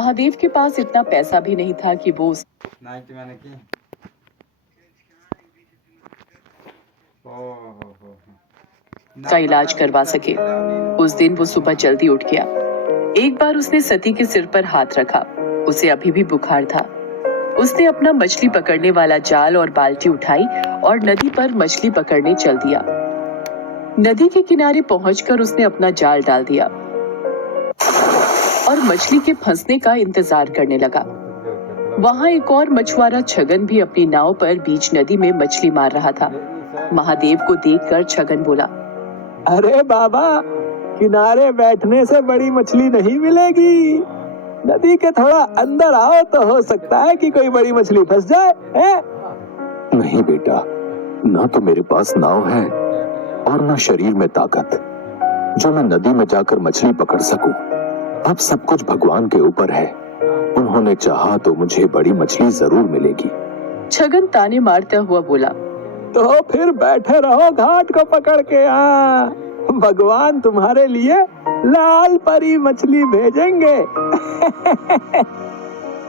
महादेव के पास इतना पैसा भी नहीं था कि वो उसका इलाज करवा सके। उस दिन वो सुबह जल्दी उठ गया। एक बार उसने सती के सिर पर हाथ रखा। उसे अभी भी बुखार था। उसने अपना मछली पकड़ने वाला जाल और बाल्टी उठाई और नदी पर मछली पकड़ने चल दिया। नदी के किनारे पहुंचकर उसने अपना जाल डाल दिया और मछली के फंसने का इंतजार करने लगा। वहां एक और मछुआरा छगन भी अपनी नाव पर बीच नदी में मछली मार रहा था। महादेव को देखकर छगन बोला, अरे बाबा, किनारे बैठने से बड़ी मछली नहीं मिलेगी। नदी के थोड़ा अंदर आओ तो हो सकता है कि कोई बड़ी मछली फंस जाए। नहीं बेटा, ना तो मेरे पास नाव है और ना शरीर में ताकत जो मैं नदी में जाकर मछली पकड़ सकूं। अब सब कुछ भगवान के ऊपर है। उन्होंने चाहा तो मुझे बड़ी मछली जरूर मिलेगी। छगन ताने मारता हुआ बोला, तो फिर बैठे रहो घाट को पकड़ के। भगवान तुम्हारे लिए लाल परी मछली भेजेंगे।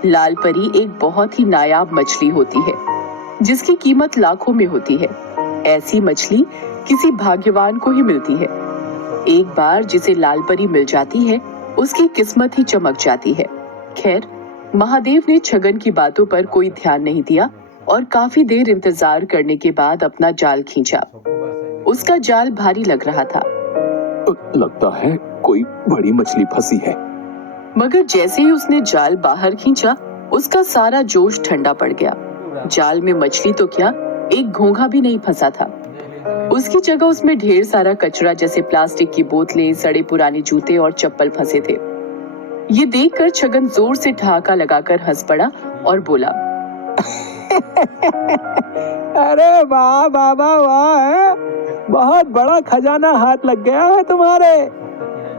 लाल परी एक बहुत ही नायाब मछली होती है जिसकी कीमत लाखों में होती है। ऐसी मछली किसी भाग्यवान को ही मिलती है। एक बार जिसे लाल परी मिल जाती है उसकी किस्मत ही चमक जाती है। खैर, महादेव ने छगन की बातों पर कोई ध्यान नहीं दिया और काफी देर इंतजार करने के बाद अपना जाल खींचा। उसका जाल भारी लग रहा था। लगता है कोई बड़ी मछली फंसी है। मगर जैसे ही उसने जाल बाहर खींचा उसका सारा जोश ठंडा पड़ गया। जाल में मछली तो क्या, एक घोंघा भी नहीं फंसा था। उसकी जगह उसमें ढेर सारा कचरा जैसे प्लास्टिक की बोतलें, सड़े पुराने जूते और चप्पल फंसे थे। ये देखकर छगन जोर से ठहाका लगाकर हंस पड़ा और बोला, अरे वाह बाबा वाह, बहुत बड़ा खजाना हाथ लग गया है तुम्हारे।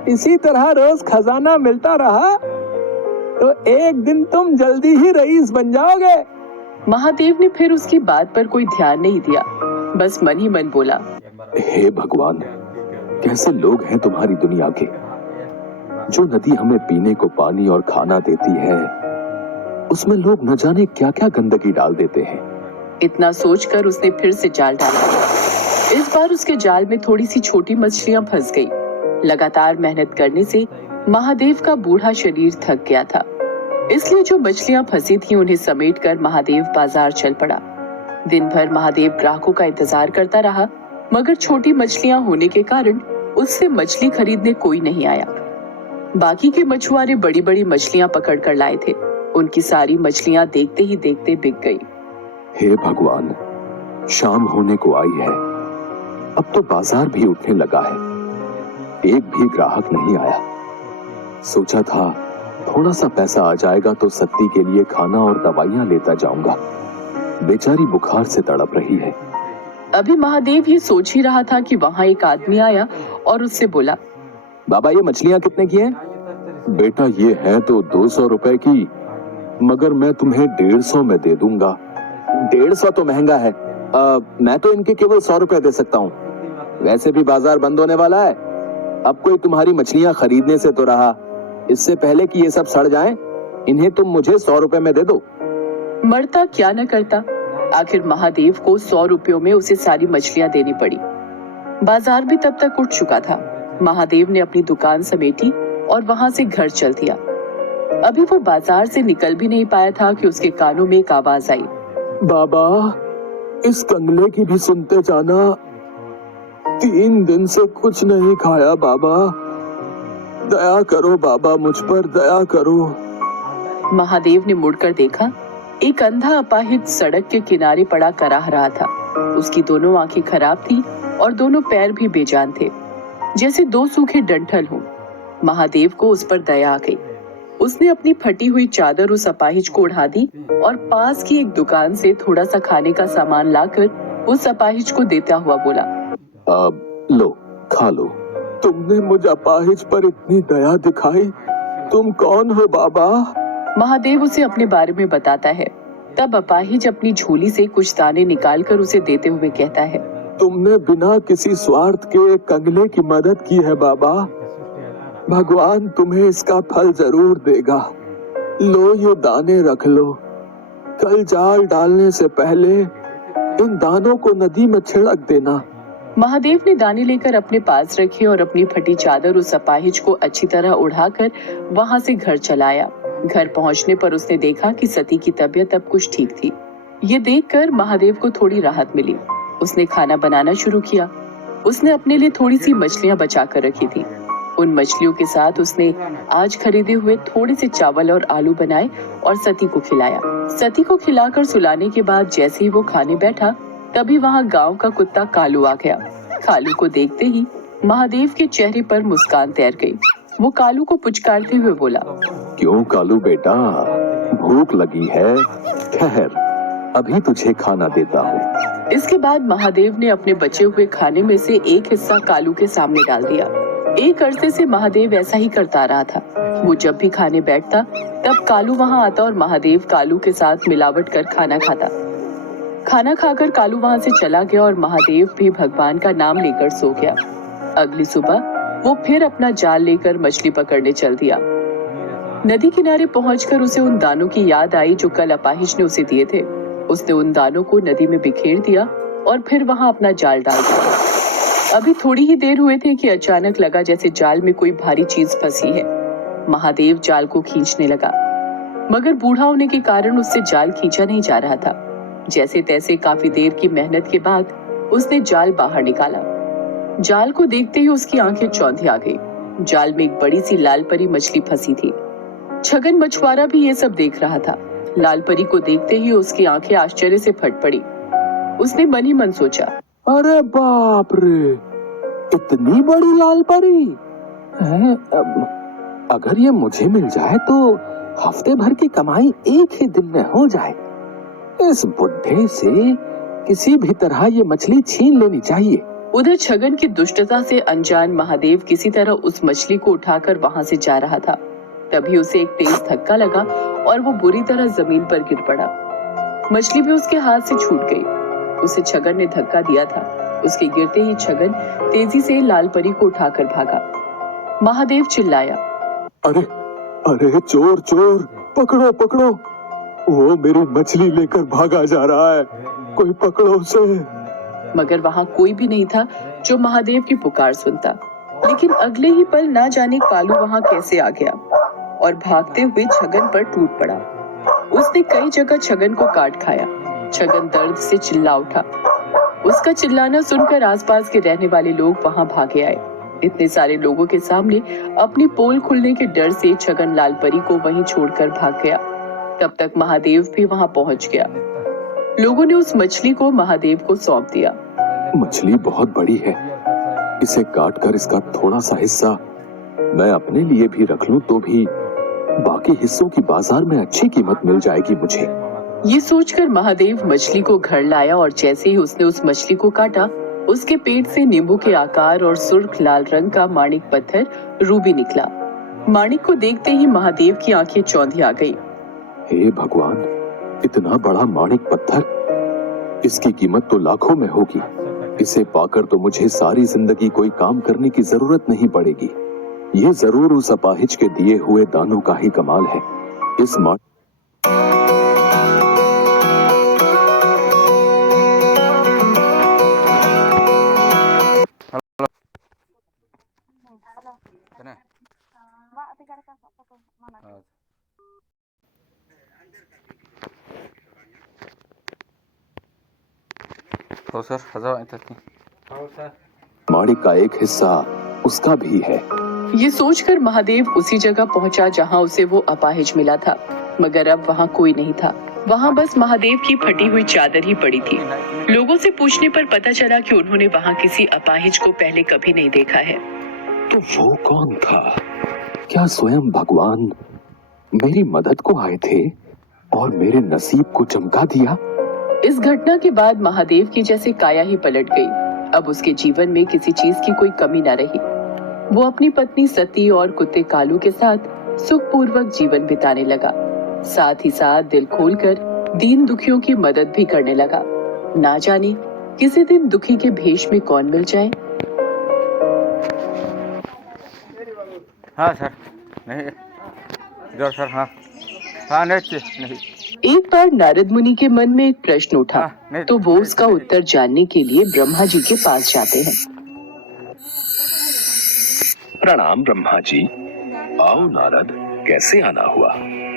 इसी तरह रोज खजाना मिलता रहा तो एक दिन तुम जल्दी ही रईस बन जाओगे। महादेव ने फिर उसकी बात पर कोई ध्यान नहीं दिया, बस मन ही मन बोला, हे भगवान, कैसे लोग हैं तुम्हारी दुनिया के। जो नदी हमें पीने को पानी और खाना देती है उसमें लोग न जाने क्या क्या गंदगी डाल देते हैं। इतना सोचकर उसने फिर से जाल डाला। इस बार उसके जाल में थोड़ी सी छोटी मछलियां फंस गई। लगातार मेहनत करने से महादेव का बूढ़ा शरीर थक गया था, इसलिए जो मछलियां फंसी थी उन्हें समेटकर महादेव बाजार चल पड़ा। दिन भर महादेव ग्राहकों का इंतजार करता रहा, मगर छोटी मछलियां होने के कारण उससे मछली खरीदने कोई नहीं आया। बाकी के मछुआरे बड़ी बड़ी मछलियां पकड़ कर लाए थे। उनकी सारी मछलियां देखते ही देखते बिक गई। हे भगवान, शाम होने को आई है। अब तो बाजार भी उठने लगा है। एक भी ग्राहक नहीं आया। सोचा था थोड़ा सा पैसा आ जाएगा तो सत्ती के लिए खाना और दवाइयां लेता जाऊंगा। बेचारी बुखार से तड़प रही है। अभी महादेव ये सोच ही रहा था कि वहां एक आदमी आया और उससे बोला, बाबा, ये मछलियां कितने की हैं? बेटा, ये है तो 200 रुपए की, मगर मैं तुम्हें 150 में दे दूंगा। 150 तो महंगा है। मैं तो इनके केवल 100 रुपए दे सकता हूँ। वैसे भी बाजार बंद होने वाला है। अब कोई तुम्हारी मछलियां खरीदने से तो रहा, इससे पहले कि ये सब सड़ जाएं, इन्हें तुम मुझे 100 रुपए में दे दो। मरता क्या न करता। आखिर महादेव को 100 रुपयों में उसे सारी मछलियां देनी पड़ी। बाजार भी तब तक उठ चुका था। महादेव ने अपनी दुकान समेटी और वहां से घर चल दिया। अभी वो बाजार से निकल भी नहीं पाया था कि उसके कानों में एक आवाज आई, बाबा, इस कंगले की भी सुनते जाना। 3 दिन से कुछ नहीं खाया बाबा। दया करो बाबा, मुझ पर दया करो। महादेव ने मुड़कर देखा। एक अंधा अपाहिज सड़क के किनारे पड़ा कराह रहा था। उसकी दोनों आंखें खराब थी और दोनों पैर भी बेजान थे, जैसे 2 सूखे डंठल हों। महादेव को उस पर दया आ गई। उसने अपनी फटी हुई चादर उस अपाहिज को ओढ़ा दी और पास की एक दुकान से थोड़ा सा खाने का सामान लाकर उस अपाहिज को देता हुआ बोला, लो, खा लो। तुमने मुझ अपाहिज पर इतनी दया दिखाई। तुम कौन हो बाबा? महादेव उसे अपने बारे में बताता है। तब अपाहिज अपनी झोली से कुछ दाने निकालकर उसे देते हुए कहता है, तुमने बिना किसी स्वार्थ के कंगले की मदद की है बाबा। भगवान तुम्हें इसका फल जरूर देगा। लो ये दाने रख लो, कल जाल डालने से पहले इन दानों को नदी में छिड़क देना। महादेव ने दाने लेकर अपने पास रखे और अपनी फटी चादर उस अपाहिज को अच्छी तरह उड़ाकर वहां से घर चलाया। घर पहुंचने पर उसने देखा कि सती की तबीयत अब कुछ ठीक थी। ये देखकर महादेव को थोड़ी राहत मिली। उसने खाना बनाना शुरू किया। उसने अपने लिए थोड़ी सी मछलियां बचा कर रखी थी। उन मछलियों के साथ उसने आज खरीदे हुए थोड़े से चावल और आलू बनाए और सती को खिलाया। सती को खिलाकर सुलाने के बाद जैसे ही वो खाने बैठा, तभी वहाँ गांव का कुत्ता कालू आ गया। कालू को देखते ही महादेव के चेहरे पर मुस्कान तैर गई। वो कालू को पुचकारते हुए बोला, क्यों कालू बेटा, भूख लगी है? ठहर, अभी तुझे खाना देता हूँ। इसके बाद महादेव ने अपने बचे हुए खाने में से एक हिस्सा कालू के सामने डाल दिया। एक अरसे से महादेव ऐसा ही करता रहा था। वो जब भी खाने बैठता, तब कालू वहाँ आता और महादेव कालू के साथ मिलावट कर खाना खाता। खाना खाकर कालू वहाँ से चला गया और महादेव भी भगवान का नाम लेकर सो गया। अगली सुबह वो फिर अपना जाल लेकर मछली पकड़ने चल दिया। नदी किनारे पहुंचकर उसे उन दानों की याद आई जो कल अपाहिज ने उसे दिए थे। उसने उन दानों को नदी में बिखेर दिया और फिर वहां अपना जाल डाल दिया। अभी थोड़ी ही देर हुए थे कि अचानक लगा जैसे जाल में कोई भारी चीज फंसी है। महादेव जाल को खींचने लगा, मगर बूढ़ा होने के कारण उससे जाल खींचा नहीं जा रहा था। जैसे तैसे काफी देर की मेहनत के बाद उसने जाल बाहर निकाला। जाल को देखते ही उसकी आंखें चौंधी आ गई। जाल में एक बड़ी सी लाल परी मछली फंसी थी। छगन मछुआरा भी ये सब देख रहा था। लाल परी को देखते ही उसकी आंखें आश्चर्य से फट पड़ी। उसने मन ही मन सोचा, अरे बाप रे, इतनी बड़ी लाल परी है? अगर ये मुझे मिल जाए तो हफ्ते भर की कमाई एक ही दिन में हो जाए। इस बुढ़े से किसी भी तरह ये मछली छीन लेनी चाहिए। उधर छगन की दुष्टता से अनजान महादेव किसी तरह उस मछली को उठाकर वहां से जा रहा था। तभी उसे एक तेज धक्का लगा और वो बुरी तरह जमीन पर गिर पड़ा। मछली भी उसके हाथ से छूट गई। उसे छगन ने धक्का दिया था। उसके गिरते ही छगन तेजी से लाल परी को उठाकर भागा। महादेव चिल्लाया, अरे अरे चोर चोर, पकड़ो पकड़ो, वो मेरी मछली लेकर भागा जा रहा है, कोई पकड़ो उसे। मगर वहां कोई भी नहीं था जो महादेव की पुकार सुनता। लेकिन अगले ही पल ना जाने कालू वहां कैसे आ गया और भागते हुए छगन पर टूट पड़ा। उसने कई जगह छगन को काट खाया। छगन दर्द से चिल्ला उठा। उसका चिल्लाना सुनकर आसपास के रहने वाले लोग वहां भागे आए। इतने सारे लोगों के सामने अपनी पोल खुलने के डर से छगन लाल परी को वहीं छोड़कर भाग गया। तब तक महादेव भी वहां पहुंच गया। लोगों ने उस मछली को महादेव को सौंप दिया। मछली बहुत बड़ी है, इसे काट कर इसका थोड़ा सा हिस्सा मैं अपने लिए भी रख लूं तो भी बाकी हिस्सों की बाजार में अच्छी कीमत मिल जाएगी मुझे। ये सोचकर महादेव मछली को घर लाया और जैसे ही उसने उस मछली को काटा, उसके पेट से नींबू के आकार और सुर्ख लाल रंग का माणिक पत्थर रूबी निकला। माणिक को देखते ही महादेव की आंखें चौंधी आ गई। हे भगवान, इतना बड़ा माणिक पत्थर, इसकी कीमत तो लाखों में होगी। इसे पाकर तो मुझे सारी जिंदगी कोई काम करने की जरूरत नहीं पड़ेगी। ये जरूर उस अपाहिज के दिए हुए दानों का ही कमाल है। इस हो सर, हजाओ माणिक का एक हिस्सा उसका भी है। ये सोचकर महादेव उसी जगह पहुंचा जहां उसे वो अपाहिज मिला था, मगर अब वहां कोई नहीं था। वहां बस महादेव की फटी हुई चादर ही पड़ी थी। लोगों से पूछने पर पता चला कि उन्होंने वहां किसी अपाहिज को पहले कभी नहीं देखा है। तो वो कौन था? क्या स्वयं भगवान मेरी मदद को आए थे और मेरे नसीब को चमका दिया? इस घटना के बाद महादेव की जैसे काया ही पलट गई। अब उसके जीवन में किसी चीज की कोई कमी न रही। वो अपनी पत्नी सती और कुत्ते कालू के साथ सुखपूर्वक जीवन बिताने लगा। साथ ही साथ दिल खोलकर दीन दुखियों की मदद भी करने लगा। ना जाने किसी दिन दुखी के भेष में कौन मिल जाए। हाँ सर, नहीं इधर सर, हाँ हाँ नहीं एक बार नारद मुनि के मन में एक प्रश्न उठा, तो वो उसका उत्तर जानने के लिए ब्रह्मा जी के पास जाते हैं। प्रणाम ब्रह्मा जी। आओ नारद, कैसे आना हुआ?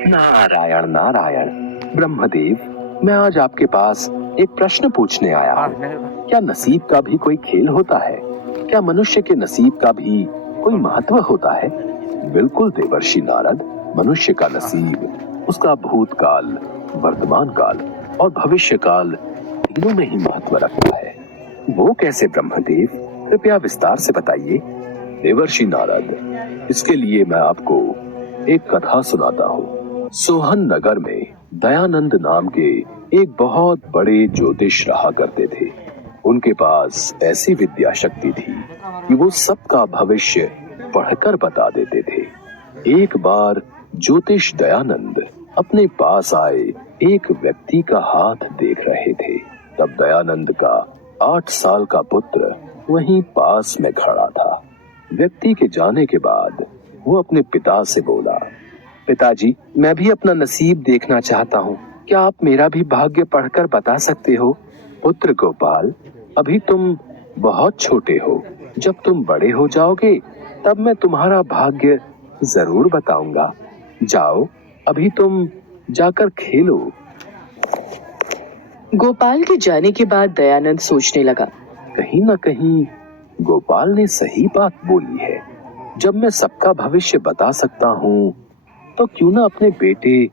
नारायण नारायण। ब्रह्मदेव, मैं आज आपके पास एक प्रश्न पूछने आया हूँ। क्या नसीब का भी कोई खेल होता है? क्या मनुष्य के नसीब का भी कोई महत्व होता है? बिल्कुल देवर्षि नारद, मनुष्य का नसीब उसका भूतकाल, वर्तमान काल और भविष्य काल तीनों में ही महत्व रखता है। वो कैसे ब्रह्मदेव? कृपया विस्तार से बताइए। देवर्षि नारद, इसके लिए मैं आपको एक कथा सुनाता हूँ। सोहन नगर में दयानंद नाम के एक बहुत बड़े ज्योतिष रहा करते थे। उनके पास ऐसी विद्या शक्ति थी कि वो सबका भविष्य पढ़कर बता देते थे। एक बार ज्योतिष दयानंद अपने पास आए एक व्यक्ति का हाथ देख रहे थे। तब दयानंद का 8 साल का पुत्र वहीं पास में खड़ा था। व्यक्ति के जाने के बाद वो अपने पिता से बोला, पिताजी, मैं भी अपना नसीब देखना चाहता हूँ। क्या आप मेरा भी भाग्य पढ़कर बता सकते हो? पुत्र गोपाल, अभी तुम बहुत छोटे हो। जब तुम बड़े हो जाओगे तब मैं तुम्हारा भाग्य जरूर बताऊंगा। जाओ, अभी तुम जाकर खेलो। गोपाल के जाने के बाद दयानंद सोचने लगा, कहीं ना कहीं गोपाल ने सही बात बोली है। जब मैं सबका भविष्य बता सकता हूँ तो क्यों ना अपने बेटे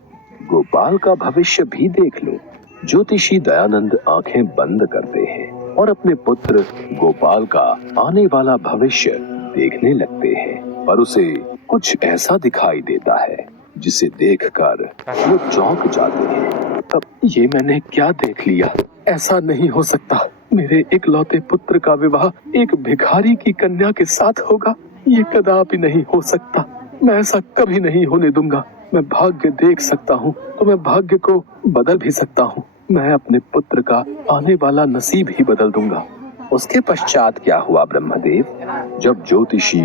गोपाल का भविष्य भी देख लो। ज्योतिषी दयानंद आंखें बंद करते हैं और अपने पुत्र गोपाल का आने वाला भविष्य देखने लगते हैं, पर उसे कुछ ऐसा दिखाई देता है जिसे देखकर वो चौंक जाते हैं। तब ये मैंने क्या देख लिया? ऐसा नहीं हो सकता। मेरे इकलौते पुत्र का विवाह एक भिखारी की कन्या के साथ होगा। ये कदापि नहीं हो सकता। मैं ऐसा कभी नहीं होने दूंगा। मैं भाग्य देख सकता हूँ तो मैं भाग्य को बदल भी सकता हूँ। मैं अपने पुत्र का आने वाला नसीब ही बदल दूंगा। उसके पश्चात क्या हुआ ब्रह्मदेव? जब ज्योतिषी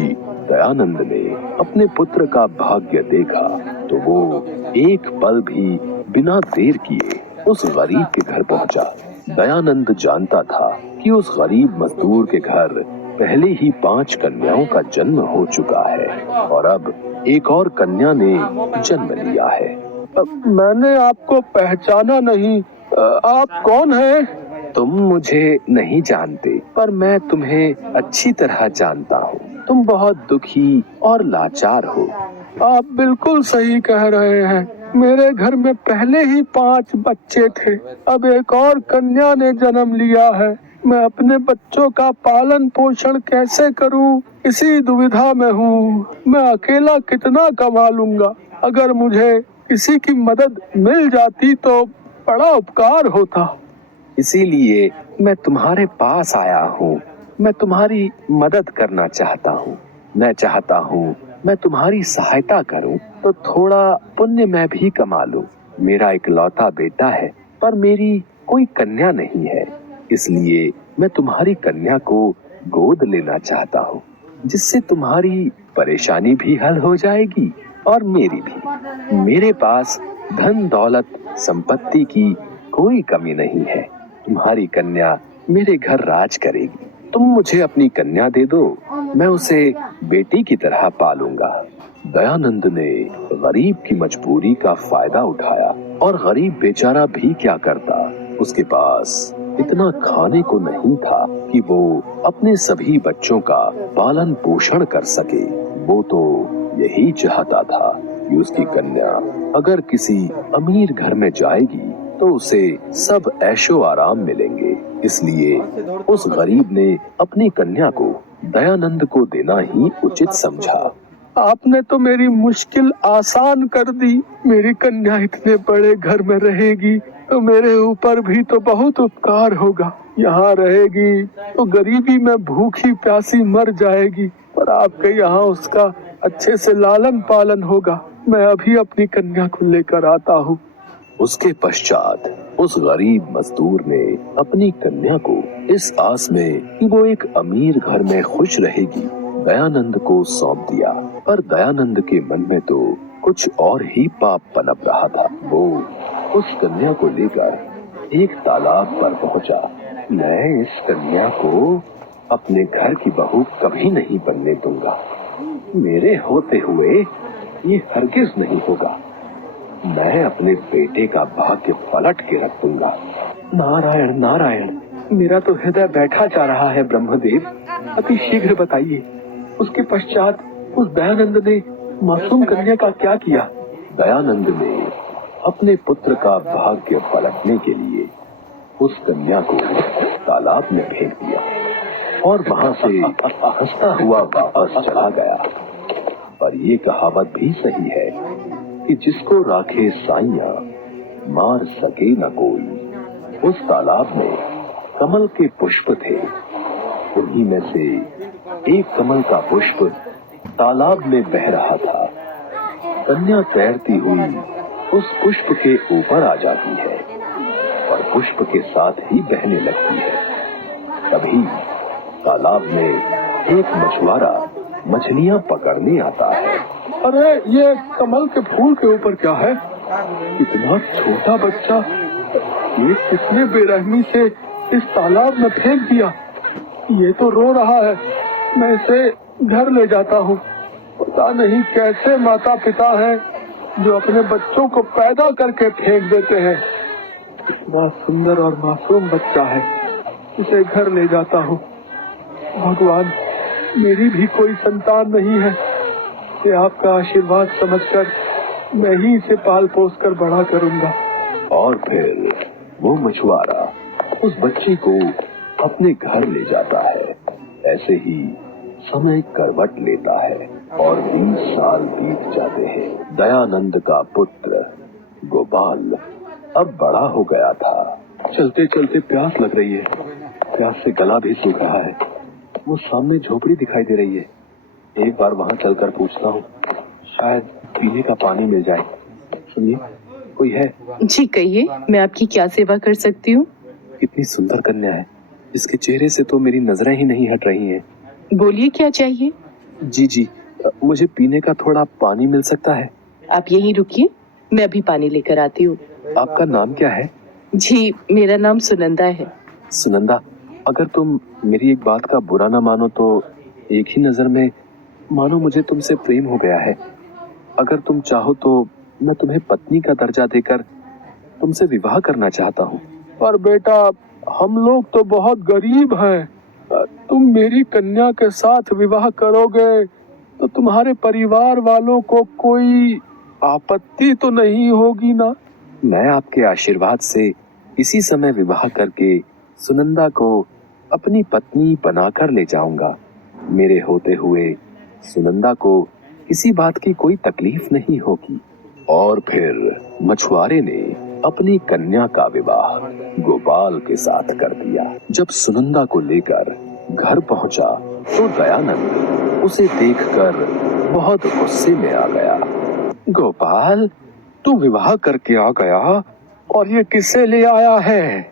दयानंद ने अपने पुत्र का भाग्य देखा तो वो एक पल भी बिना देर किए उस गरीब के घर पहुंचा। दयानंद जानता था कि उस गरीब मजदूर के घर पहले ही 5 कन्याओं का जन्म हो चुका है और अब एक और कन्या ने जन्म लिया है। मैंने आपको पहचाना नहीं। आप कौन हैं? तुम मुझे नहीं जानते, पर मैं तुम्हें अच्छी तरह जानता हूँ। तुम बहुत दुखी और लाचार हो। आप बिल्कुल सही कह रहे हैं। मेरे घर में पहले ही 5 बच्चे थे, अब एक और कन्या ने जन्म लिया है। मैं अपने बच्चों का पालन पोषण कैसे करूं, इसी दुविधा में हूँ। मैं अकेला कितना कमा लूंगा। अगर मुझे किसी की मदद मिल जाती तो बड़ा उपकार होता। इसीलिए मैं तुम्हारे पास आया हूँ। मैं तुम्हारी मदद करना चाहता हूँ। मैं चाहता हूँ मैं तुम्हारी सहायता करूँ तो थोड़ा पुण्य मैं भी कमा लूँ। मेरा इकलौता बेटा है, पर मेरी कोई कन्या नहीं है। इसलिए मैं तुम्हारी कन्या को गोद लेना चाहता हूँ, जिससे तुम्हारी परेशानी भी हल हो जाएगी और मेरी भी। मेरे पास धन दौलत संपत्ति की कोई कमी नहीं है। तुम्हारी कन्या मेरे घर राज करेगी। तुम मुझे अपनी कन्या दे दो, मैं उसे बेटी की तरह पालूंगा। दयानंद ने गरीब की मजबूरी का फायदा उठाया और गरीब बेचारा भी क्या करता, उसके पास इतना खाने को नहीं था कि वो अपने सभी बच्चों का पालन पोषण कर सके। वो तो यही चाहता था कि उसकी कन्या अगर किसी अमीर घर में जाएगी तो उसे सब ऐशो आराम मिलेंगे। इसलिए उस गरीब ने अपनी कन्या को दयानंद को देना ही उचित समझा। आपने तो मेरी मुश्किल आसान कर दी। मेरी कन्या इतने बड़े घर में रहेगी तो मेरे ऊपर भी तो बहुत उपकार होगा। यहाँ रहेगी तो गरीबी में भूखी प्यासी मर जाएगी, पर आपके यहाँ उसका अच्छे से लालन पालन होगा। मैं अभी अपनी कन्या को लेकर आता हूँ। उसके पश्चात उस गरीब मजदूर ने अपनी कन्या को इस आस में कि वो एक अमीर घर में खुश रहेगी दयानंद को सौंप दिया। पर दयानंद के मन में तो कुछ और ही पाप पनप रहा था। वो उस कन्या को लेकर एक तालाब पर पहुंचा। मैं इस कन्या को अपने घर की बहू कभी नहीं बनने दूंगा। मेरे होते हुए ये हरगिज नहीं होगा। मैं अपने बेटे का भाग्य पलट के रख दूंगा। नारायण नारायण, मेरा तो हृदय बैठा जा रहा है ब्रह्मदेव, अति शीघ्र बताइए। उसके पश्चात उस दयानंद ने मासूम कन्या का क्या किया? दयानंद ने अपने पुत्र का भाग्य पलटने के लिए उस कन्या को तालाब में फेंक दिया और वहां से हंसता हुआ वापस चला गया। पर ये कहावत भी सही है कि जिसको राखे साइयां मार सके न कोई। उस तालाब में कमल के पुष्प थे। उन्हीं में से एक कमल का पुष्प तालाब में बह रहा था। कन्या तैरती हुई उस पुष्प के ऊपर आ जाती है और पुष्प के साथ ही बहने लगती है। तभी तालाब में एक मछुआरा मछलियां पकड़ने आता है। अरे ये कमल के फूल के ऊपर क्या है? इतना छोटा बच्चा, ये किसने बेरहमी से इस तालाब में फेंक दिया? ये तो रो रहा है। मैं इसे घर ले जाता हूँ। पता नहीं कैसे माता पिता हैं जो अपने बच्चों को पैदा करके फेंक देते हैं। इतना सुंदर और मासूम बच्चा है, इसे घर ले जाता हूँ। भगवान, मेरी भी कोई संतान नहीं है। ये आपका आशीर्वाद समझकर मैं ही इसे पाल पोस कर बड़ा करूंगा। और फिर वो मछुआरा उस बच्चे को अपने घर ले जाता है। ऐसे ही समय करवट लेता है और 20 साल बीत जाते हैं। दयानंद का पुत्र गोपाल अब बड़ा हो गया था। चलते चलते प्यास लग रही है। प्यास से गला भी सूख रहा है। वो सामने झोपड़ी दिखाई दे रही है। एक बार वहां चलकर पूछता हूँ, शायद पीने का पानी मिल जाए। सुनिए, कोई है? जी कहिए, मैं आपकी क्या सेवा कर सकती हूँ? कितनी सुंदर कन्या है, इसके चेहरे से तो मेरी नजरें ही नहीं हट रही हैं। बोलिए, क्या चाहिए? जी, मुझे पीने का थोड़ा पानी मिल सकता है? आप यहीं रुकिए, मैं अभी पानी लेकर आती हूँ। आपका नाम क्या है? जी, मेरा नाम सुनंदा है। सुनंदा, अगर तुम मेरी एक बात का बुरा ना मानो तो एक ही नजर में मानो मुझे तुमसे प्रेम हो गया है। अगर तुम चाहो तो मैं तुम्हें पत्नी का दर्जा देकर तुमसे विवाह करना चाहता हूँ। पर बेटा, हम लोग तो बहुत गरीब हैं। तुम मेरी कन्या के साथ विवाह करोगे तो तुम्हारे परिवार वालों को कोई आपत्ति तो नहीं होगी ना? मैं आपके आशीर्वाद से इसी समय विवाह करके सुनंदा को अपनी पत्नी बनाकर ले जाऊंगा। मेरे होते हुए सुनंदा को किसी बात की कोई तकलीफ नहीं होगी। और फिर मछुआरे ने अपनी कन्या का विवाह गोपाल के साथ कर दिया। जब सुनंदा को लेकर घर पहुंचा तो दयानंद उसे देखकर बहुत गुस्से में आ गया। गोपाल, तू विवाह करके आ गया और ये किसे ले आया है?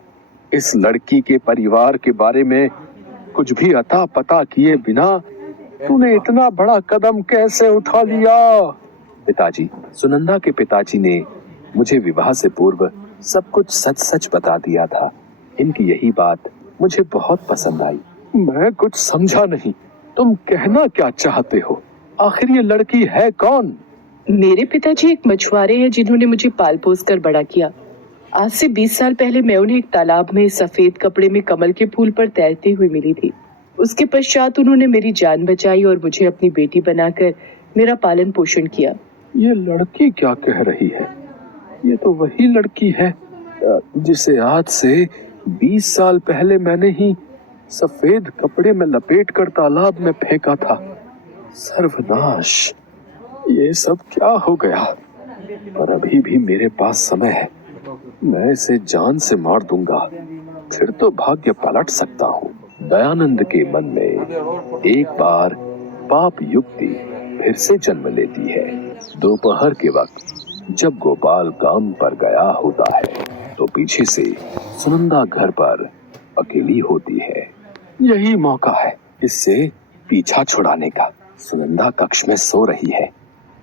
इस लड़की के परिवार के बारे में कुछ भी अता पता किए बिना तूने इतना बड़ा कदम कैसे उठा लिया? पिताजी, सुनंदा के पिताजी ने मुझे विवाह से पूर्व सब कुछ सच सच बता दिया था। इनकी यही बात मुझे बहुत पसंद आई। मैं कुछ समझा नहीं, तुम कहना क्या चाहते हो? आखिर ये लड़की है कौन? मेरे पिताजी एक मछुआरे हैं जिन्होंने मुझे पाल पोस कर बड़ा किया। आज से 20 साल पहले मैं उन्हें एक तालाब में सफेद कपड़े में कमल के फूल पर तैरती हुई मिली थी। उसके पश्चात उन्होंने मेरी जान बचाई और मुझे अपनी बेटी बनाकर मेरा पालन पोषण किया। ये लड़की क्या कह रही है? ये तो वही लड़की है जिसे आज से 20 साल पहले मैंने ही सफेद कपड़े में लपेटकर तालाब में फेंका था। सर्वनाश, ये सब क्या हो गया? पर अभी भी मेरे पास समय है। मैं इसे जान से मार दूंगा, फिर तो भाग्य पलट सकता हूँ। दयानंद के मन में एक बार पाप युक्ति फिर से जन्म लेती है। दोपहर के वक्त जब गोपाल काम पर गया होता है तो पीछे से सुनंदा घर पर अकेली होती है। यही मौका है इससे पीछा छुड़ाने का। सुनंदा कक्ष में सो रही है।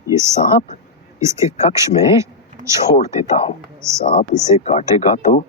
ये सांप इसके कक्ष में छोड़ देता हूँ। सांप इसे काटेगा तो